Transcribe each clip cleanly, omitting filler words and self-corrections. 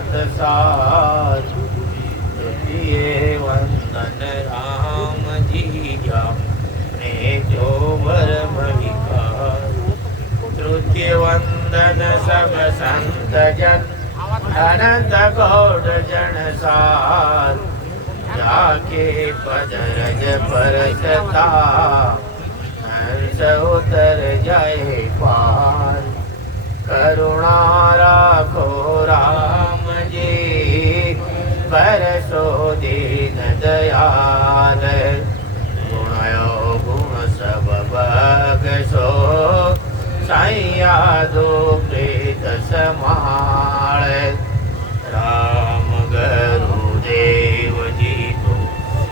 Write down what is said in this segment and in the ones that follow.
भरत सार। तृतीय वंदन राम जी जाने जो भरम विकार। तृतीय वंदन सब संत जन अनंत गौड़ जन सार। जाके पदरज परसता हंस उतर जाए पार। करुणा राखो राम जी बरसो दीन दयाल। गुणयो गुण सब बगसो सैया दो प्रेत समाल। राम गुरुदेव जी तो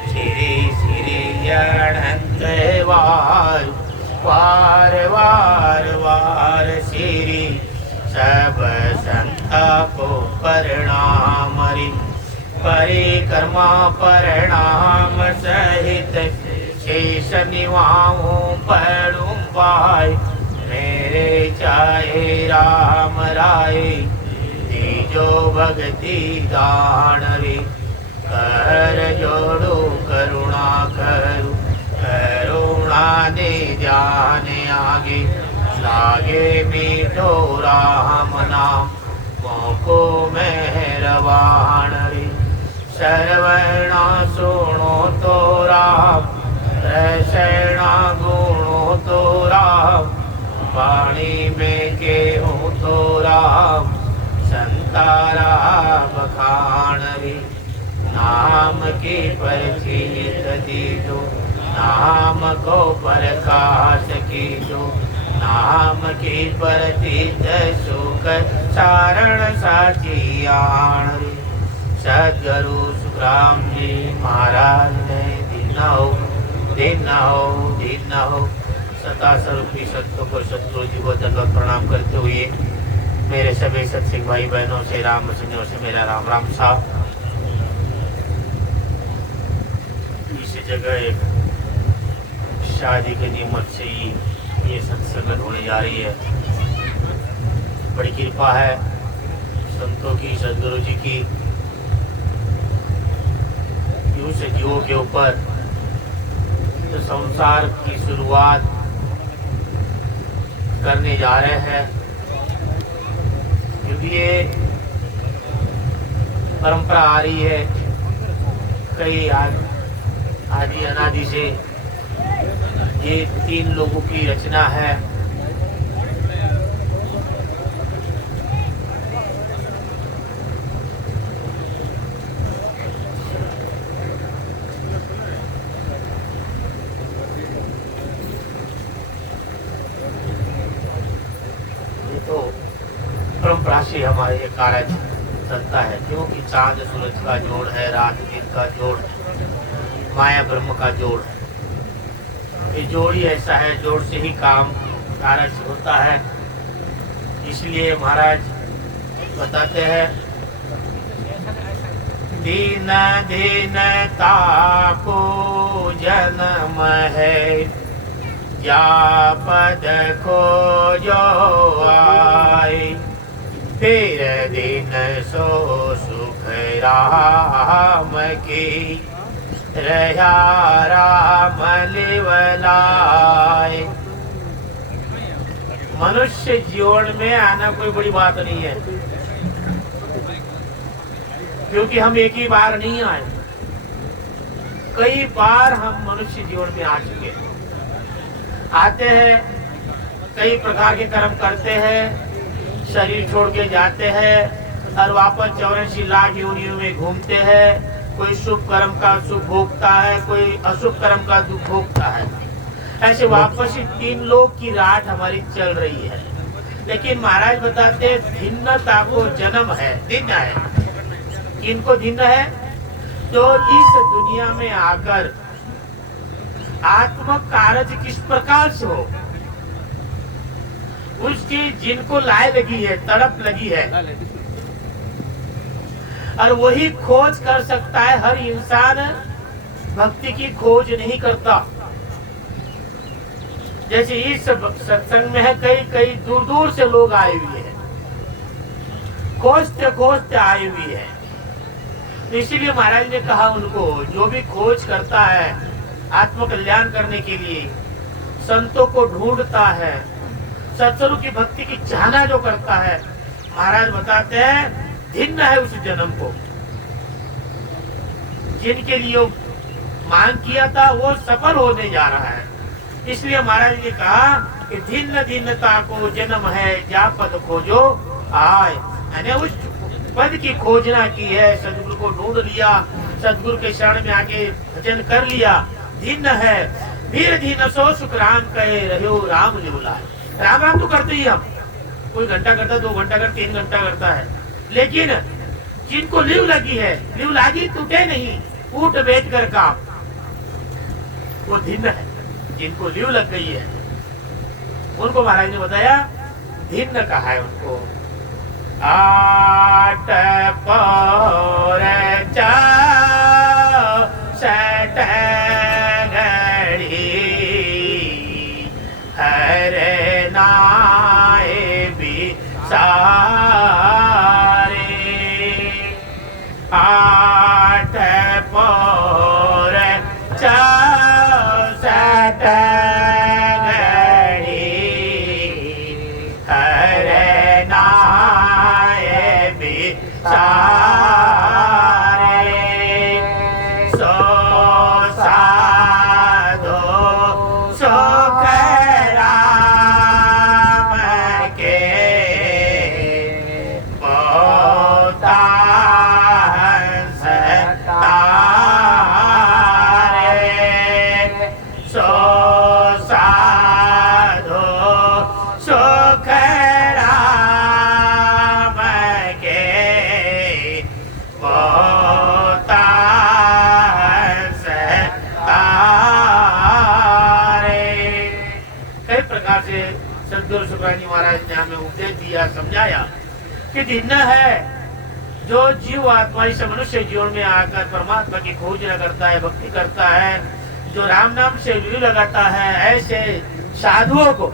श्री श्री अनंत वार। वार वार वार श्री सब संता को प्रणाम रि। परिक्रमा प्रणाम सहित शेष निवाऊं पढ़ूं पाय। मेरे चाहे राम राय जो भक्ति दान रे। कर जोड़ो करुणा करू करुणा दे ध्यान आगे। लागे मीठो राम नाम मोको मेहरबान रे। सर्वणा सुनो तो राम रसना गुणो तो राम। वाणी में केहूँ तो राम संतारा बखान रे। नाम की परिचित दीजो नाम को प्रकाश कीजो। नाम की परिचित सुख सारण साचियाण रे। सद्गुरु सुखराम जी महाराज ने दिन हो सतासरूपी सत्य को सतगुरु जी को दंडवत प्रणाम करते हुए मेरे सभी सत्संग भाई बहनों से राम सिंह से मेरा राम राम साहब। इस जगह एक शादी के नियमत से ही ये सत्संग होने जा रही है। बड़ी कृपा है संतों की सदगुरु जी की। यूं से जीवों के ऊपर तो संसार की शुरुआत करने जा रहे हैं। क्योंकि ये परंपरा आ रही है कई आदि अनादि से। ये 3 लोगों की रचना है। तो परंपरा से हमारे ये कार्य चलता है। क्योंकि चांद सूरज का जोड़ है, रात दिन का जोड़, माया ब्रह्म का जोड़ है। ये जोड़ ही ऐसा है, जोड़ से ही काम कार्य होता है। इसलिए महाराज बताते हैं दीन दीन ताको जन्म है। या पद खो जो आए। फिर दिन सो सुख राम की रहा राम लिवलाए। मनुष्य जीवन में आना कोई बड़ी बात नहीं है। क्योंकि हम एक ही बार नहीं आए, कई बार हम मनुष्य जीवन में आ चुके हैं। आते हैं, कई प्रकार के कर्म करते हैं, शरीर छोड़ के जाते हैं और वापस 84 लाख योनियों में घूमते हैं। कोई शुभ कर्म का सुख भोगता है, कोई अशुभ कर्म का दुख भोगता है। ऐसे वापस 3 लोक की रात हमारी चल रही है। लेकिन महाराज बताते हैं भिन्नता को जन्म है, दिन है। किनको दिन है? जो इस दुनिया में आकर आत्म कार्य किस प्रकार से हो, उसकी जिनको लाए लगी है, तड़प लगी है, और वही खोज कर सकता है। हर इंसान भक्ति की खोज नहीं करता। जैसे इस सत्संग में है, कई कई दूर दूर से लोग आए हुए हैं। खोजते खोजते आई हुई है। इसीलिए महाराज ने कहा उनको, जो भी खोज करता है आत्म कल्याण करने के लिए, संतों को ढूंढता है, सत्संग की भक्ति की चाहना जो करता है, महाराज बताते हैं भिन्न है उस जन्म को। जिनके लिए मांग किया था वो सफल होने जा रहा है। इसलिए महाराज ने कहा कि भिन्न भिन्नता को जन्म है, जा पद खोजो आए। मैंने उस पद की खोजना की है, सदगुरु को ढूंढ लिया, सदगुरु के शरण में आके भजन कर लिया। भिन्न है धीरे धीरे सो सुख राम कहे रहो राम लिवला। राम राम तो करते ही हम, कोई घंटा करता, 2 घंटा करता, 3 घंटा करता है, लेकिन जिनको लिव लगी है, लिव लागी टूटे नहीं, उठ बैठ कर काम, वो भिन्न है। जिनको लिव लग गई है उनको महाराज ने बताया भिन्न कहा है उनको। आठ पर सट घड़ी हरे नाए भी सारे। आठ पर सट घड़ी हरे नाए भी सारे। सो साधो सुख राम के पोता हंस तारे। सो साधो सुख राम के पोता हंस तारे। कई प्रकार से सदगुरु सुखरानी महाराज ने हमें उपदेश दिया, समझाया कि भिन्न है जो जीव आत्मा इस मनुष्य जीवन में आकर परमात्मा की खोज न करता है, भक्ति करता है, जो राम नाम से लिव लगाता है, ऐसे साधुओं को।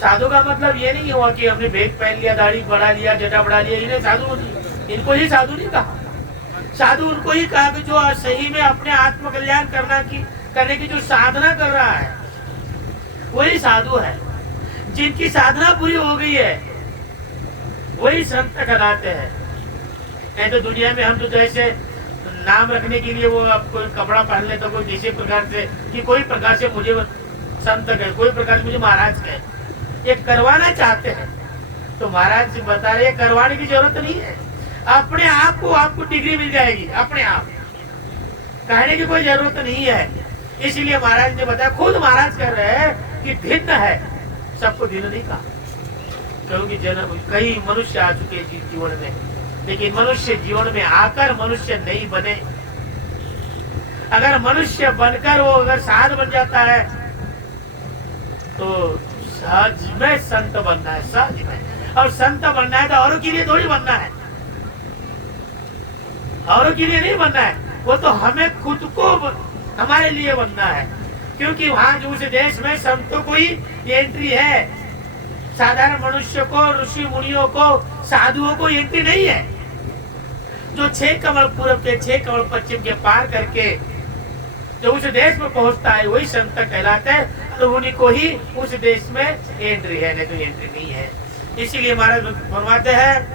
साधु का मतलब ये नहीं हुआ कि हमने भेद पहन लिया, दाढ़ी बढ़ा लिया, जटा बढ़ा लिया, इन्हें साधु नहीं, इनको ही साधु नहीं कहा। साधु उनको ही कहा कि जो सही में अपने आत्म कल्याण करने की जो साधना कर रहा है वही साधु है। जिनकी साधना पूरी हो गई है वही संत कहलाते हैं। नहीं तो दुनिया में हम तो जैसे नाम रखने के लिए वो अब कोई कपड़ा पहन ले तो कोई किसी प्रकार से कि कोई प्रकार से मुझे संत कहे, कोई प्रकार से मुझे महाराज कहे, ये करवाना चाहते हैं। तो महाराज जी बता रहे करवाने की जरूरत नहीं है, अपने आप को आपको डिग्री मिल जाएगी, अपने आप कहने की कोई जरूरत नहीं है। इसलिए महाराज ने बताया, खुद महाराज कह रहे हैं कि भिन्न है, सबको भिन्न नहीं कहा, क्योंकि जन्म कई मनुष्य आ चुके हैं जीवन में, लेकिन मनुष्य जीवन में आकर मनुष्य नहीं बने। अगर मनुष्य बनकर वो अगर साध बन जाता है तो सहज में संत बनना है, सहज में। और संत बनना है तो औरों के लिए थोड़ी बनना है, औरों के लिए नहीं बनना है, वो तो हमें खुद को हमारे लिए बनना है। क्योंकि वहां जो उस देश में संतों को ही एंट्री है, साधारण मनुष्य को, ऋषि मुनियों को, साधुओं को एंट्री नहीं है। जो 6 कमल पूर्व के 6 कमल पश्चिम के पार करके जो उस देश में पहुंचता है वही संत कहलाता है, तो उन्हीं को ही उस देश में एंट्री है, नहीं तो एंट्री नहीं है। इसीलिए महाराज फरमाते हैं,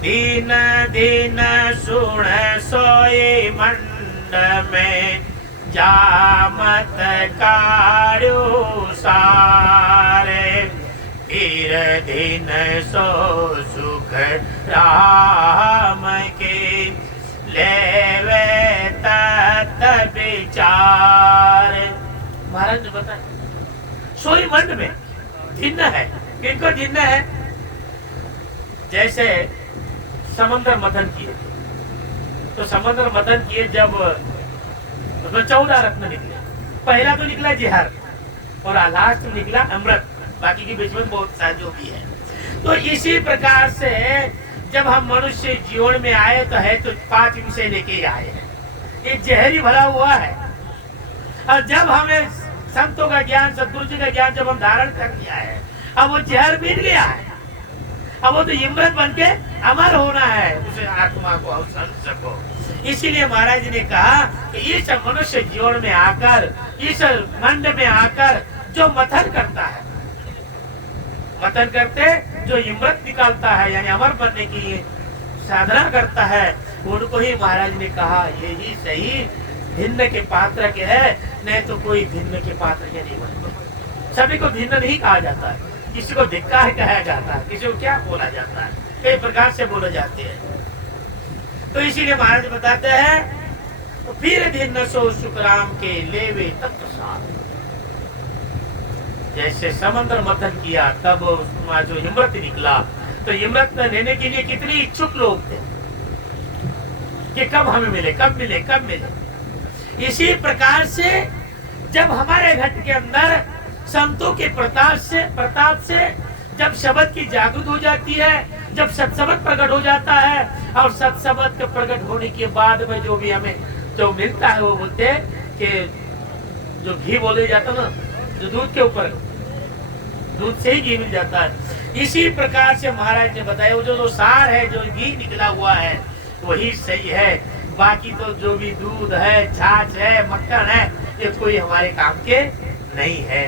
दीन दीन सुन सोए मंड में जामत कारो सारे। फिर दिन सो सुख राम के लेवे तत विचार। महाराज ने बताया सोई मंड में भिन्न है, किनको भिन्न है? जैसे समंदर मथन किए, तो समंदर मथन किए जब तो 14 रत्न निकले। पहला तो निकला जहर और लास्ट में निकला अमृत, बाकी के बीच में बहुत सारे जो भी है। तो इसी प्रकार से जब हम मनुष्य जीवन में आए तो है तो 5 विषय लेके आए हैं। ये जहरी भरा हुआ है, और जब हमें संतों का ज्ञान, सतगुरु जी का ज्ञान जब हम धारण कर लिया है, अब वो जहर मिट गया है, अब वो तो इमरत बन के अमर होना है, उसे आत्मा को सको। इसीलिए महाराज जी ने कहा कि इस मनुष्य जीवन में आकर, इस मंड में आकर जो मथन करता है, मथन करते जो इमरत निकालता है, यानी अमर बनने की साधना करता है, उनको ही महाराज ने कहा यही सही भिन्न के पात्र के है, नहीं तो कोई भिन्न के पात्र के नहीं बनते। सभी को भिन्न नहीं कहा जाता है, किसी को धिक्कार कहा जाता है, किसी को क्या बोला जाता है, कई प्रकार से बोले जाते हैं। तो इसीलिए महाराज बताते हैं तो फिर भिन्न सो सुखराम के लेवे तत्व साथ। जैसे समुद्र मथन किया तब उसमें जो इमरत निकला, तो इमरत लेने के लिए कितने इच्छुक लोग थे कि कब हमें मिले, कब मिले, कब मिले। इसी प्रकार से जब हमारे घट के अंदर संतों के प्रताप से जब शब्द की जागृत हो जाती है, जब सत्शब्द प्रकट हो जाता है, और सत्शब्द के प्रकट होने के बाद में जो भी हमें जो मिलता है, वो बोलते कि जो घी बोले जाता ना, जो दूध के ऊपर, दूध से ही घी मिल जाता है। इसी प्रकार से महाराज ने बताया वो जो सार है, जो घी निकला हुआ है, वही सही है। बाकी तो जो भी दूध है, छाछ है, मक्खन है, ये कोई हमारे काम के नहीं है।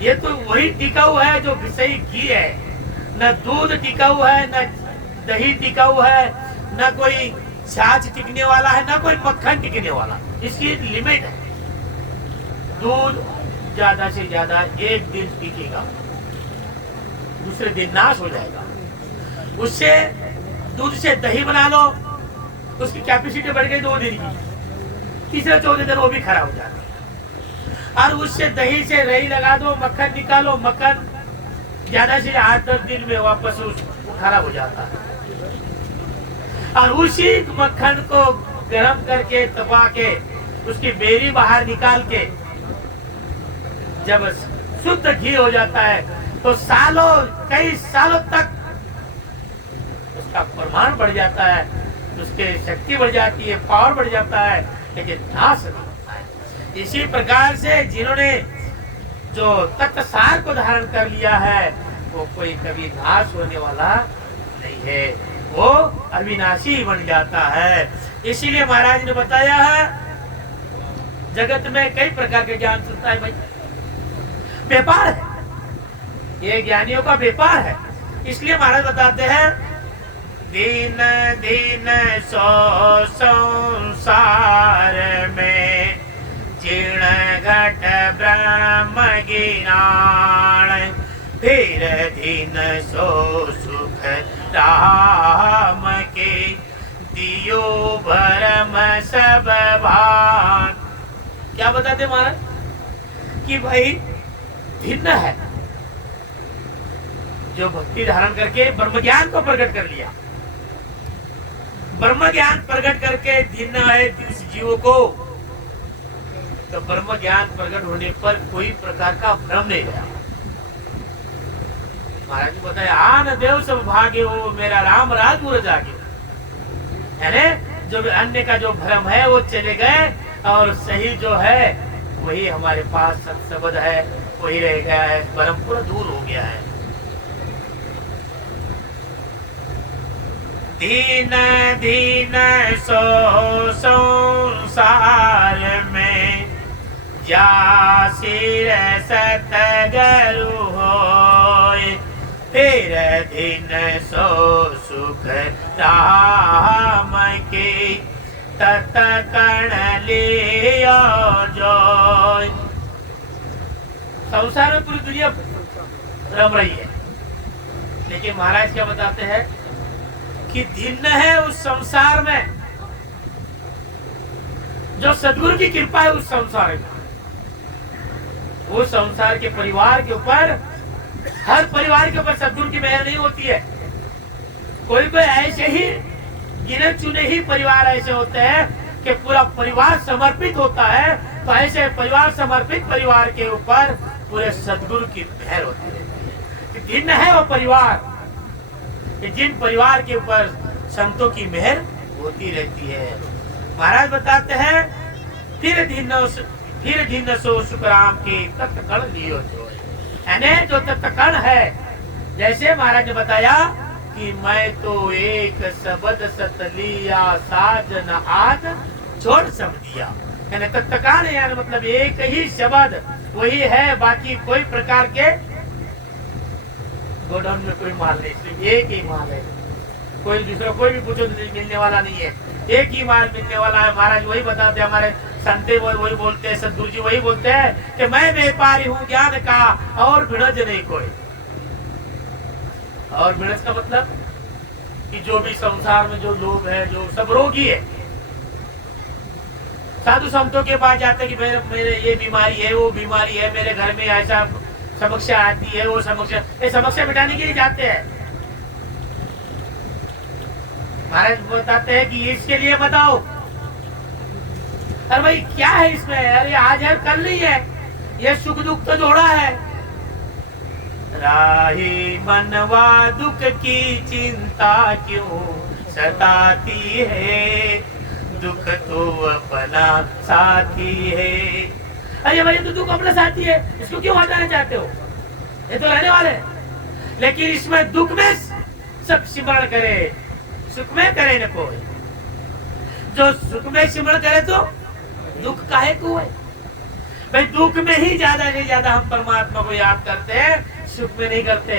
ये तो वही टिकाऊ है जो सही घी है। न दूध टिकाऊ है, न दही टिकाऊ है, न कोई छाछ टिकने वाला है, न कोई मक्खन टिकने वाला। इसकी लिमिट है। दूध ज्यादा से ज्यादा एक दिन टिकेगा, दूसरे दिन नाश हो जाएगा। उससे दूध से दही बना लो, उसकी कैपेसिटी बढ़ गई 2 दिन की, तीसरे चौथे दिन वो भी खराब हो जाता है। और उससे दही से रही लगा दो, मक्खन निकालो, मक्खन ज्यादा से 8-10 दिन में वापस खराब हो जाता है। और उसी मक्खन को गर्म करके तपा के उसकी बेरी बाहर निकाल के जब शुद्ध घी हो जाता है, तो सालों, कई सालों तक उसका प्रमाण बढ़ जाता है, उसके शक्ति बढ़ जाती है, पावर बढ़ जाता है, लेकिन नाश नहीं होता है। इसी प्रकार से जिन्होंने जो तत्व सार को धारण कर लिया है, वो कोई कभी नाश होने वाला नहीं है, वो अविनाशी बन जाता है। इसीलिए महाराज ने बताया है, जगत में कई प्रकार के ज्ञान चलता है भाई, व्यापार है, ये ज्ञानियों का व्यापार है। इसलिए महाराज बताते हैं, दीन दीन सो संसार में जीर्ण घट ब्रह्म गिनाण, फिर दीन सो सुख राम के दियो भरम सब भान। क्या बताते महाराज कि भाई भिन्न है जो भक्ति धारण करके ब्रह्म ज्ञान को प्रकट कर लिया, ब्रह्म ज्ञान प्रकट करके भिन्न है इस जीव को, तो ब्रह्म ज्ञान प्रकट होने पर कोई प्रकार का भ्रम नहीं रहा। महाराज ने बताया, आन देव सब भागे हो, मेरा राम राज मुर जागे। यानी जो अन्य का जो भ्रम है वो चले गए, और सही जो है वही हमारे पास सत्शब्द है, वही रह गया है, भ्रम पूरा दूर हो गया है। दीन दीन सो संसार में जा सिर सतगरु होय, फिर दीन सो सुख राम के तत कण लियो जोय। संसार में पूरी दुनिया रम रही है, लेकिन महाराज क्या बताते हैं कि भिन्न है उस संसार में जो सद्गुरु की कृपा है। उस संसार में, वो संसार के परिवार के ऊपर, हर परिवार के ऊपर सद्गुरु की मेहर नहीं होती है। कोई कोई ऐसे ही गिने चुने ही परिवार ऐसे होते हैं कि पूरा परिवार समर्पित होता है, तो ऐसे परिवार समर्पित परिवार के ऊपर पूरे सद्गुरु की मेहर होती है। भिन्न है वो परिवार जिन परिवार के ऊपर संतों की मेहर होती रहती है। महाराज बताते हैं, फिर दीन सो सुखराम के तत्कण लियो। यानी जो तत्कण है, जैसे महाराज ने बताया कि मैं तो एक शब्द सतलिया साजन आज छोड़ सब दिया। यानी तत्काल यानी मतलब एक ही शब्द वही है, बाकी कोई प्रकार के गोडाउन में कोई माल नहीं, सिर्फ एक ही माल है। कोई दूसरा कोई भी पूछो तो मिलने वाला नहीं है, एक ही माल मिलने वाला है। महाराज वही बताते, हमारे संते वही बोलते हैं, सदगुरु जी वही बोलते हैं कि मैं व्यापारी हूँ ज्ञान का और भिड़ज नहीं कोई। और भिड़ज का मतलब कि जो भी संसार में जो लोग हैं जो सब रोगी है, साधु संतों के पास जाते कि मेरे ये बीमारी है वो बीमारी है, मेरे घर में ऐसा समस्या आती है वो समस्या, ये समस्या मिटाने के लिए जाते हैं। महाराज बताते हैं कि इसके लिए बताओ, अरे भाई क्या है इसमें, अरे आज है कल नहीं है, ये सुख दुख तो जोड़ा है। राही मनवा दुख की चिंता क्यों सताती है, दुख तो अपना साथी है। अरे भाई तो दुख अपना साथी है, इसको क्यों हटाना चाहते हो, ये तो रहने वाले। लेकिन इसमें दुख में सब सिमरण करे, सुख में करे न कोई। जो सुख में सिमरण करे तो दुख काहे को है भाई। दुख में ही ज्यादा से ज्यादा हम परमात्मा को याद करते हैं, सुख में नहीं करते।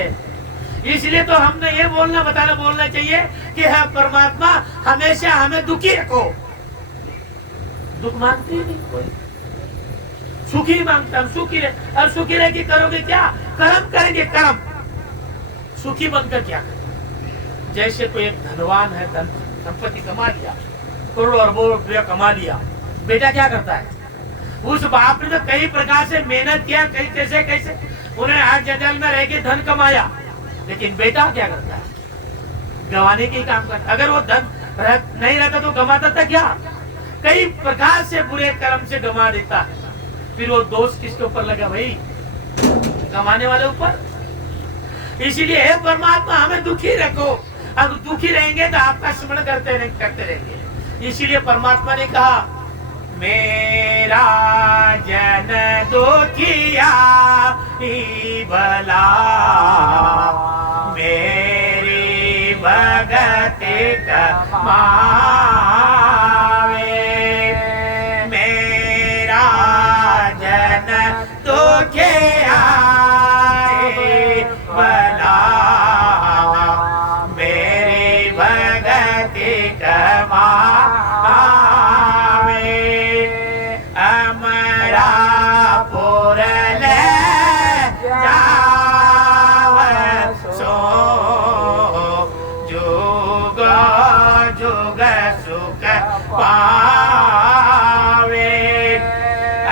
इसलिए तो हमने ये बोलना चाहिए कि है परमात्मा हमेशा हमें दुखी रखो। दुख मांगते ही नहीं कोई, सुखी मांगता हम, सुखी रहे। और सुखी रह के करोगे क्या, कर्म करेंगे कर्म, सुखी बनकर क्या करेंगे। जैसे कोई एक धनवान है, धन संपत्ति कमा लिया, करोड़ों अरबों रुपया कमा लिया, बेटा क्या करता है, उस बाप ने तो कई प्रकार से मेहनत किया, कई कैसे कैसे उन्हें आज जंगल में रह के धन कमाया, लेकिन बेटा क्या करता है, गंवाने के काम करता। अगर वो धन नहीं रहता तो गंवाता था क्या, कई प्रकार से बुरे कर्म से गंवा देता है। फिर वो दोष किसके ऊपर लगा भाई, कमाने वाले ऊपर। इसीलिए हे परमात्मा हमें दुखी रखो। अब दुखी रहेंगे तो आपका स्मरण करते रहेंगे। इसीलिए परमात्मा ने कहा मेरा जन दुखिया ही भला, मेरी भगत कमावे, मेरा जन दुखिया ही भला, मेरी भगत कमावे, अमरा पुरल जाव सो, जुग जुग सुख पावे,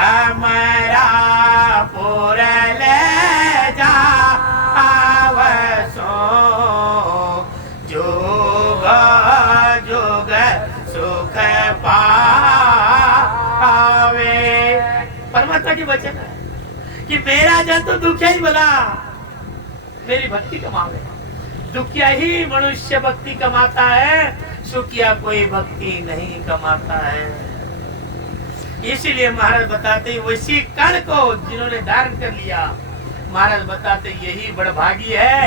अमरा पुरल जाव सो, जुग जुग सुख पावे। परमात्मा की वचन है कि मेरा जन तो दुखिया ही भला, मेरी भक्ति कमावे। दुखिया ही मनुष्य भक्ति कमाता है, सुखिया कोई भक्ति नहीं कमाता है। इसीलिए महाराज बताते वैसी कण को जिन्होंने धारण कर लिया, महाराज बताते यही बड़भागी है,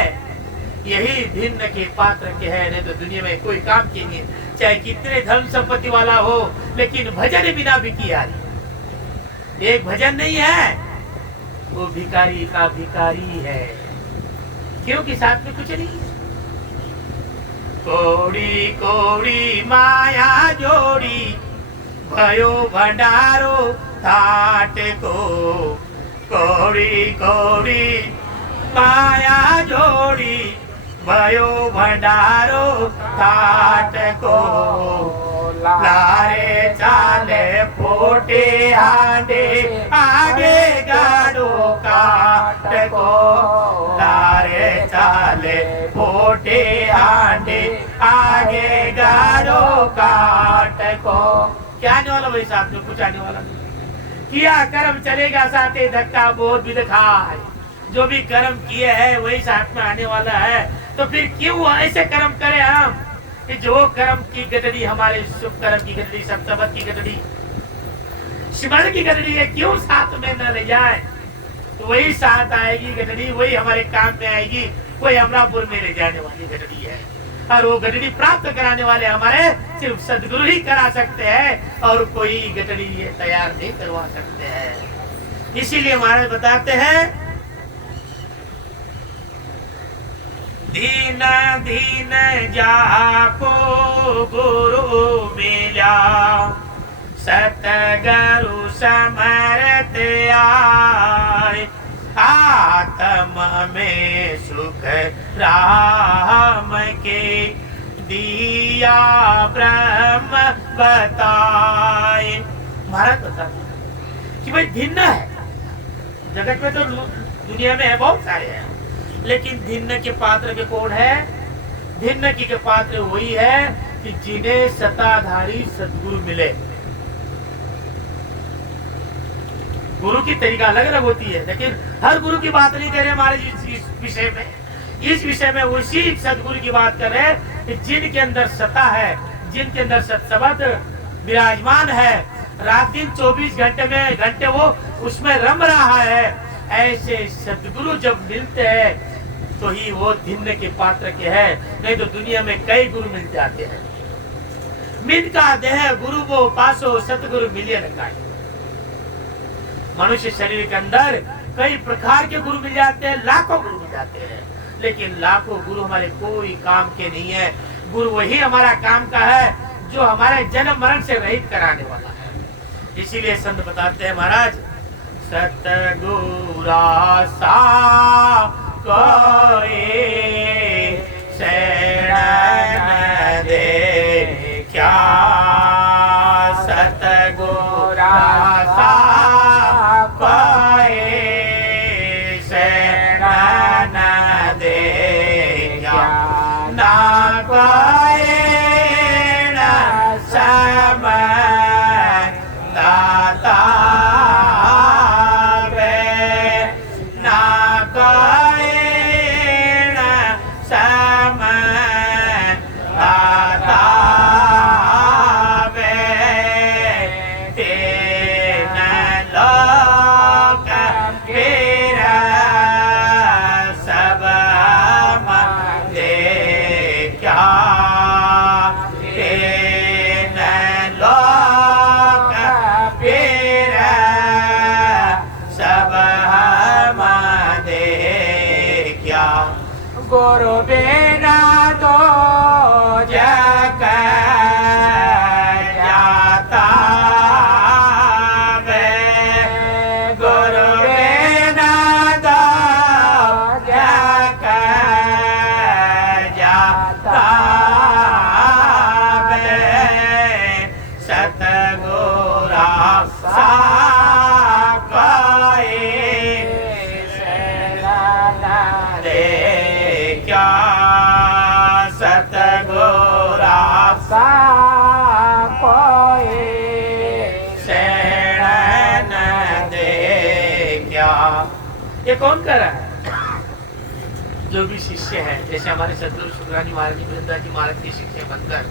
यही भिन्न के पात्र के है, नहीं तो दुनिया में कोई काम के नहीं। चाहे कितने धन संपत्ति वाला हो, लेकिन भजन बिना भिखारी, एक भजन नहीं है वो भिखारी का भिखारी है, क्योंकि साथ में कुछ नहीं है। कोड़ी कोड़ी माया जोड़ी भयो भंडारो थाट को, कोड़ी कोड़ी माया जोड़ी भयो भंडारो थाट को, लारे चाले फोटे हांडे आगे गाड़ो काट को, लारे चाले फोटे हांडे आगे गाड़ो काट को। क्या आने वाला भाई साहब, जो कुछ आने वाला नहीं। किया कर्म चलेगा साथे धक्का बहुत भी दिखाए, जो भी कर्म किए हैं वही साथ में आने वाला है। तो फिर क्यों ऐसे कर्म करें हम कि जो कर्म की गठरी हमारे शुभ कर्म की गठरी, सप्तपद की गठरी, स्मरण की गठरी है, क्यों साथ में न ले जाए। तो वही साथ आएगी गठरी, वही हमारे काम में आएगी। कोई अमरापुर में ले जाने वाली गठड़ी है, और वो गठड़ी प्राप्त कराने वाले हमारे सिर्फ सदगुरु ही करा सकते हैं, और कोई गठड़ी ये तैयार नहीं करवा सकते हैं। इसीलिए महाराज बताते हैं, दीन दीन जाको गुरु मिला, सतगुरु समरत आए, आत्मा में सुख राम के दिया ब्रह्म बताए। महाराज बताते कि भाई भिन्न है, जगत में तो दुनिया में है बहुत सारे हैं, लेकिन भिन्न के पात्र के कौन है? भिन्न के पात्र वही है कि जिन्हें सताधारी सद्गुरु मिले। गुरु की तरीका अलग अलग होती है, लेकिन हर गुरु की बात नहीं कर रहे हमारे इस विषय में। इस विषय में उसी सदगुरु की बात कर रहे हैं कि जिनके अंदर सता है, जिनके अंदर सत्सबद विराजमान है, रात दिन 24 घंटे वो उसमें रम रहा है, ऐसे सदगुरु जब मिलते हैं तो ही वो भिन्न के पात्र के हैं। नहीं तो दुनिया में कई गुरु मिल जाते हैं। मिल का देह गुरु वो पासो सतगुरु मिलिए रखा है। मनुष्य शरीर के अंदर कई प्रकार के गुरु मिल जाते हैं, लाखों गुरु मिल जाते हैं, लेकिन लाखों गुरु हमारे कोई काम के नहीं है। गुरु वही हमारा काम का है जो हमारे जन्म मरण से रहित कराने वाला है। इसीलिए संत बताते हैं महाराज, सतगुरा सा कोई शरण दे क्या, सतगुरा सा कोई शरण दे क्या, ना कोई न समय दाता गुरु बिना तो जग जाता वे, गुरु बिना तो जग जाता वे, सतगुरा सा सतगुरा सा कोई शरण दे क्या। ये कौन कर रहा है? जो भी शिष्य है, जैसे हमारे सतगुरु शुक्रानी महाराज जी, वृंदा जी महाराज के शिष्य बनकर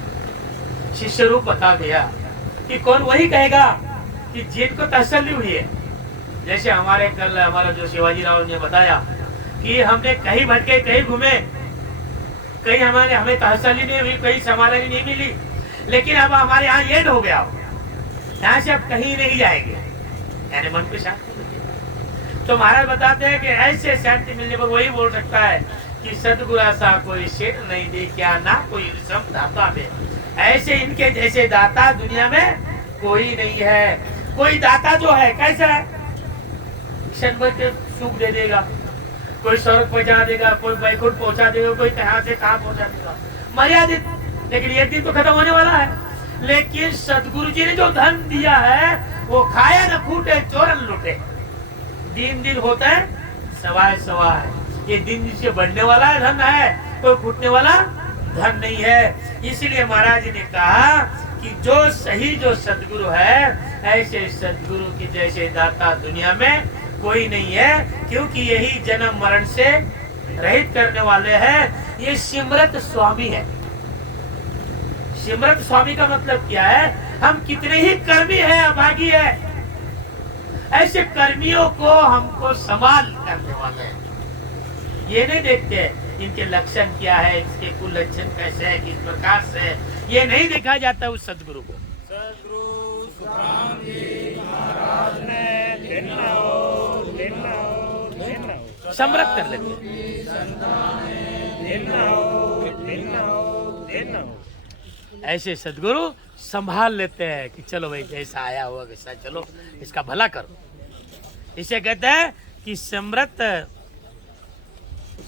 शिष्य रूप बता दिया कि कौन वही कहेगा कि जिनको तसल्ली हुई है। जैसे हमारे कल हमारा जो शिवाजी राव ने बताया कि हमने कहीं भटके, कहीं घूमे, कहीं हमें तसल्ली नहीं हुई, कहीं समाधान नहीं मिली, लेकिन अब हमारे यहाँ एंड हो गया, यहाँ से अब कहीं नहीं जाएंगे, यानी मन को शांति मिलेगी। तो महाराज बताते हैं कि ऐसे शांति मिलने पर वही बोल सकता है कि सतगुरा सा कोई शेर नहीं दे क्या, ना कोई सम दाता में, ऐसे इनके जैसे दाता दुनिया में कोई नहीं है। कोई दाता जो है कैसा है? क्षण भर के सुख दे देगा, कोई स्वर्ग पहुंचा देगा, कोई वैकुंठ पहुंचा देगा, कोई कहां से कहां पहुंचा देगा, मर्यादित, लेकिन एक दिन तो खत्म होने वाला है। लेकिन सदगुरु जी ने जो धन दिया है वो खाया न फूटे चोरन लुटे। दिन दिन होता है सवाय सवाय, ये दिन से बढ़ने वाला धन है, कोई फूटने वाला धन नहीं है। इसलिए महाराज ने कहा कि जो सही जो सदगुरु है, ऐसे सदगुरु की जैसे दाता दुनिया में कोई नहीं है, क्योंकि यही जन्म मरण से रहित करने वाले हैं। ये सिमरत स्वामी है। सिमरत स्वामी का मतलब क्या है? हम कितने ही कर्मी हैं, अभागी है, ऐसे कर्मियों को हमको संभाल करने वाले हैं। ये नहीं देखते इनके लक्षण क्या है, इसके कुल लक्षण कैसे है, किस प्रकार से है, ये नहीं देखा जाता उस सदगुरु को। सदगुरु सुखराम जी महाराज ने समृद्ध कर लेते ऐसे सदगुरु संभाल लेते हैं कि चलो भाई जैसा आया हुआ वैसा चलो, इसका भला करो। इसे कहते हैं कि समृद्ध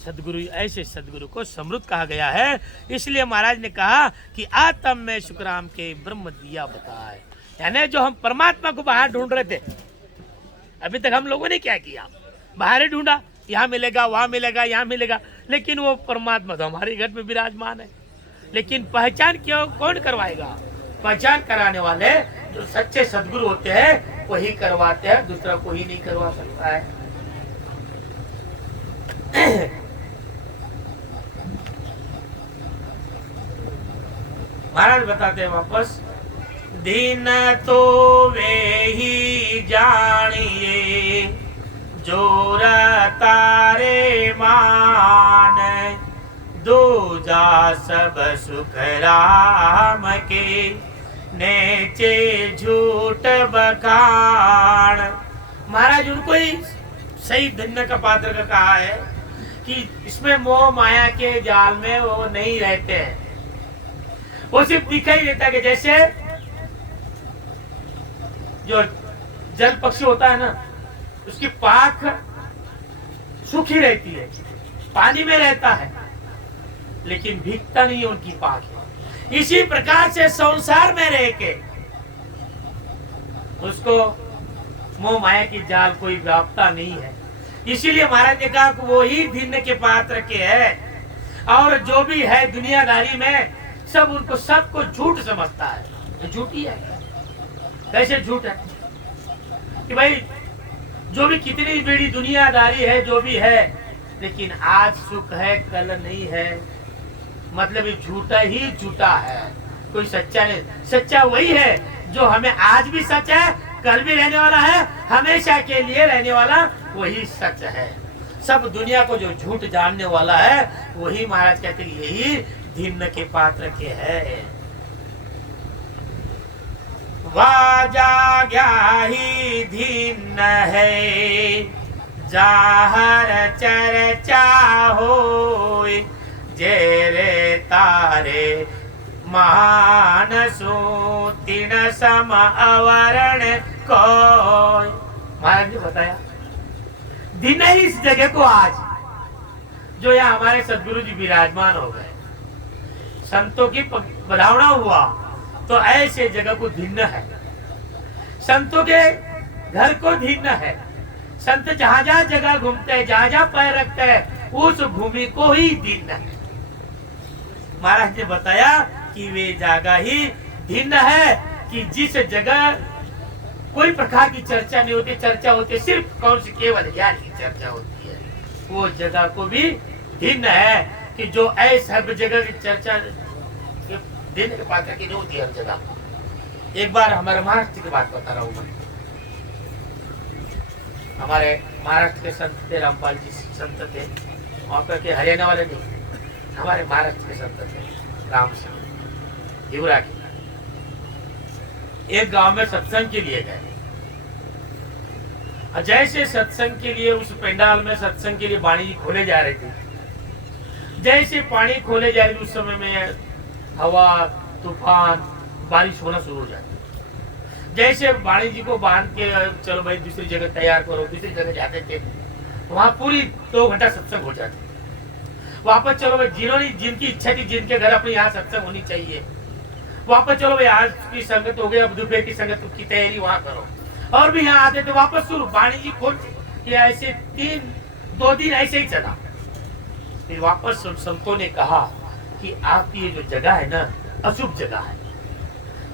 सदगुरु, ऐसे सदगुरु को समृद्ध कहा गया है। इसलिए महाराज ने कहा कि आत्म में शुक्राम के ब्रह्म दिया बताए, यानी जो हम परमात्मा को बाहर ढूंढ रहे थे, अभी तक हम लोगों ने क्या किया, बाहर ही ढूंढा, यहाँ मिलेगा वहां मिलेगा यहाँ मिलेगा, लेकिन वो परमात्मा तो हमारे घर में विराजमान है। लेकिन पहचान क्यों कौन करवाएगा? पहचान कराने वाले जो सच्चे सदगुरु होते हैं वही करवाते हैं, दूसरा कोई नहीं करवा सकता है। महाराज बताते हैं वापस, दिन तो वे ही जानिए जो तारे मान, दूजा सब सुख राम के नेचे झूठ बखान। महाराज उनको ही सही धन्य का पात्र का कहा है कि इसमें मोह माया के जाल में वो नहीं रहते हैं। वो सिर्फ दिखाई देता है कि जैसे जो जल पक्षी होता है ना, उसकी पाख सूखी रहती है, पानी में रहता है, लेकिन भीगता नहीं है उनकी पाख। इसी प्रकार से संसार में रह के उसको मोह माया की जाल कोई व्यापता नहीं है। इसीलिए महाराज ने कहा कि वो ही भिन्न के पात्र के है, और जो भी है दुनियादारी में सब उनको सबको झूठ समझता है। झूठ ही है। कैसे झूठ है कि भाई जो भी कितनी बड़ी दुनियादारी है जो भी है, लेकिन आज सुख है कल नहीं है, मतलब ये झूठा ही झूठा है, कोई सच्चा नहीं। सच्चा वही है जो हमें आज भी सच है, कल भी रहने वाला है, हमेशा के लिए रहने वाला वही सच है। सब दुनिया को जो झूठ जानने वाला है वही महाराज कहते हैं यही भिन्न के पात्र के है। वाजा गया ही भिन्न है जाहर चर्चा होय, जेरे तारे मानसो तिन सम अवरण कोय। महाराज ने बताया दिन है इस जगह को आज जो यहाँ हमारे सदगुरु जी विराजमान हो गए, संतों की बढ़ावना हुआ, तो ऐसे जगह को भिन्न है। संतों के घर को भिन्न है। संत जहां जहां जगह घूमते हैं, जहां जहां पैर रखते हैं, उस भूमि को ही भिन्न है। महाराज ने बताया कि वे जगह ही भिन्न है कि जिस जगह कोई प्रकार की चर्चा नहीं होती, चर्चा होती सिर्फ कौन सी केवल ज्ञान की चर्चा होती है, वो जगह को भी भिन्न है कि जो ऐसा जगह की चर्चा देने के पात्र की नहीं होती हर जगह। एक बार हमारे महाराष्ट्र की बात बता रहा हूँ मैं। हमारे महाराष्ट्र के संत थे, रामपाल जी संत थे, वहां पर के हरियाणा वाले नहीं, हमारे महाराष्ट्र के संत थे, राम सिंह हिवरा के। एक गांव में सत्संग के लिए गए। जैसे सत्संग के लिए उस पंडाल में सत्संग के लिए पानी खोले जा रहे थे, जैसे पानी खोले जा रहे थे उस समय में हवा तूफान बारिश होना शुरू हो जाती। जैसे वाणी जी को बांध के चलो भाई दूसरी जगह तैयार करो, दूसरी जगह जाते थे, वहां पूरी 2 घंटा सत्संग हो जाती। वापस चलो भाई जिन्होंने जिनकी इच्छा थी, जिनके घर अपने यहाँ सत्संग होनी चाहिए, वापस चलो भाई आज की संगत हो गई, अब दोपहर की संगत की तैयारी वहां करो। और भी यहाँ आते थे, वापस शुरू वाणी जी खोलते। ये ऐसे 2 दिन ऐसे ही चला। फिर वापस संतों ने कहा कि आपकी ये जो जगह है ना, अशुभ जगह है,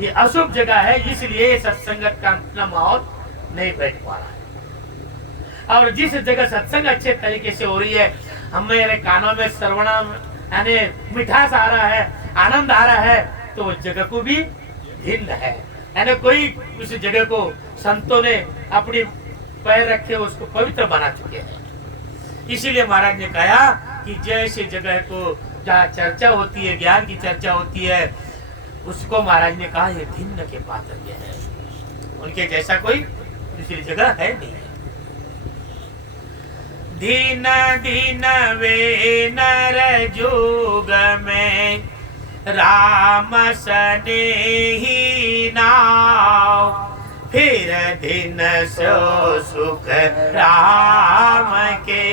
ये अशुभ जगह है, इसलिए सत्संगत का अपना माहौल नहीं बैठ पा रहा है। और जिस जगह सत्संग अच्छे तरीके से हो रही है, हमारे कानों में श्रवण यानी मिठास आ रहा है, आनंद आ रहा है, तो वो जगह को भी भिन्न है। यानी कोई उस जगह को संतों ने अपनी पैर रखे उसको पवित्र बना चुके हैं। इसीलिए महाराज ने कहा कि कि जैसे जगह को जहाँ चर्चा होती है, ज्ञान की चर्चा होती है, उसको महाराज ने कहा ये भिन्न के पात्र ये है, उनके जैसा कोई दूसरी जगह है नहीं। दीन दीन वे नर जोग में राम स्नेही नाव, फिर दिन सो सुख राम के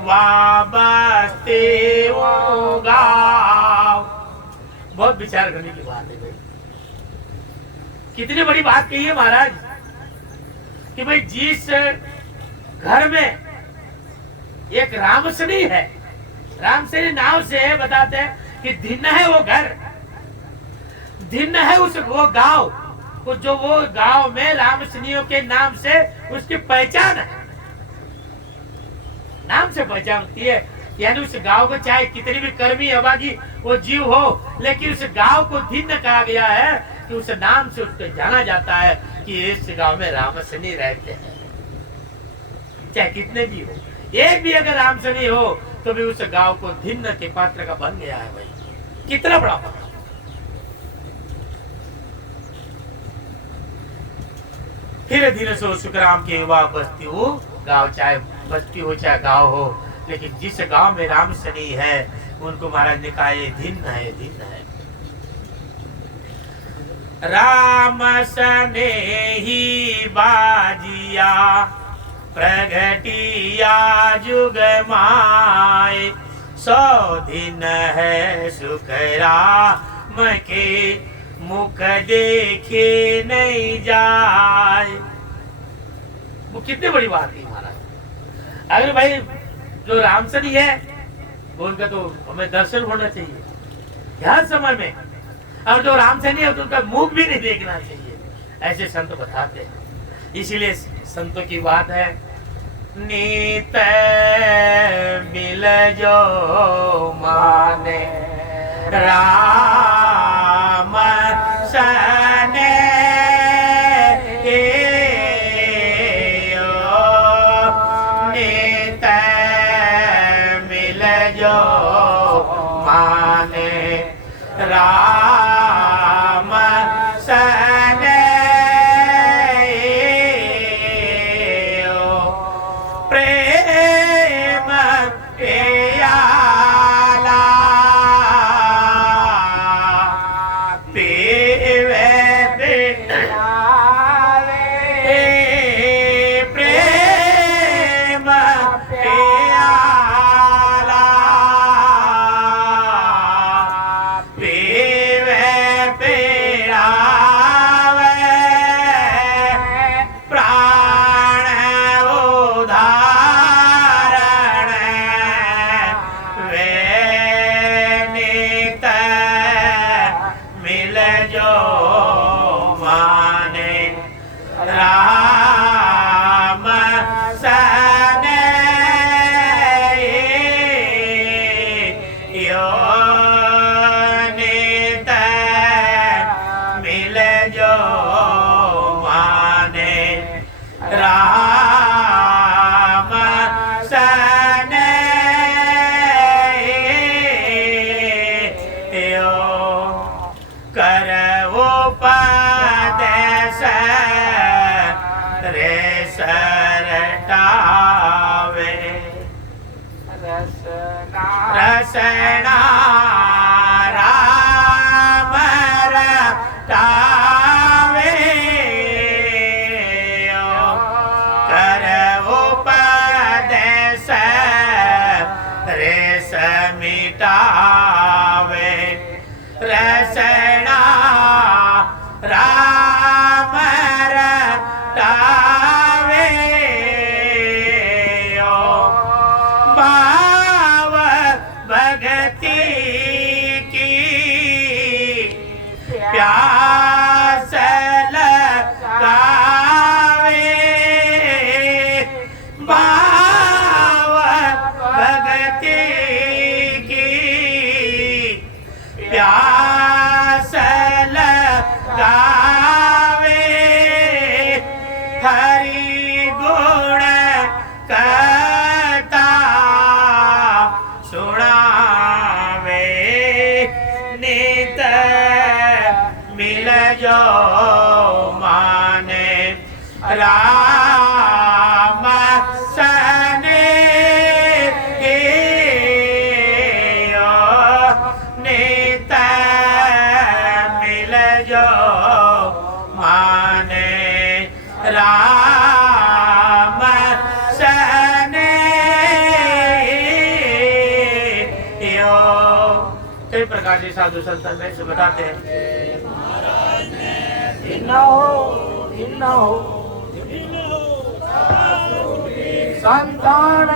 वाबस्ते गाँव। बहुत विचार करने की बात है भाई, कितनी बड़ी बात कही है महाराज कि भाई जिस घर में एक रामसनी है, रामसनी नाम से बताते हैं कि धिन्न है वो घर, धिन्न है उस वो गांव, जो वो गांव में रामसनियों के नाम से उसकी पहचान है, नाम से पहचान होती है। यानी उस गांव को चाहे कितनी भी कर्मी अभागी वो जीव हो, लेकिन उस गांव को धिन्न कहा गया है कि उस नाम से उसको जाना जाता है कि इस गांव में रामसनी रहते हैं। चाहे कितने भी हो, एक भी अगर रामसनी हो तो भी उस गांव को धिन्न के पात्र का बन गया है भाई। कितना बड़ा पात्र। फिर धीरे से सुखराम के युवा बस्ती हो गांव, चाहे बस्ती हो चाहे गांव हो, लेकिन जिस गांव में रामसनी है उनको महाराज ने कहा ये धिन्न है, धिन्न है। राम सने ही बाजिया प्रगटिया जुग माए, 100 दिन है सुख राम के मुख देखे नहीं जाए। वो कितनी बड़ी बात है महाराज। अगर भाई जो रामसनी है वो उनका तो हमें दर्शन होना चाहिए हर समय में, और जो रामसनी है तो उनका मुख भी नहीं देखना चाहिए, ऐसे संत बताते हैं। इसीलिए संतों की बात है, नीत मिल जो माने राम सने, नीत मिल जो माने राम सने, प्रेम प्याला पीवे बिनावे, प्रेम प्याला पीवे पिलावे, प्राण उधारण वे नित मिल जो माने राम सने, यो नित मिल जो माने राम सने, यो कर उपदेश रे सरटावे, रसना राम रटावे, कर उपदेश रे समिटावे, रसना राम रटावे, भाव भगति की प्यास लगावे, भाव भगति की प्यास लगावे, हरि गुण कथा नित मिल जो माने राम सने नित मिल जो माने राम सने कई प्रकार के साधु संतन में से बताते हैं इन्ना हो संतान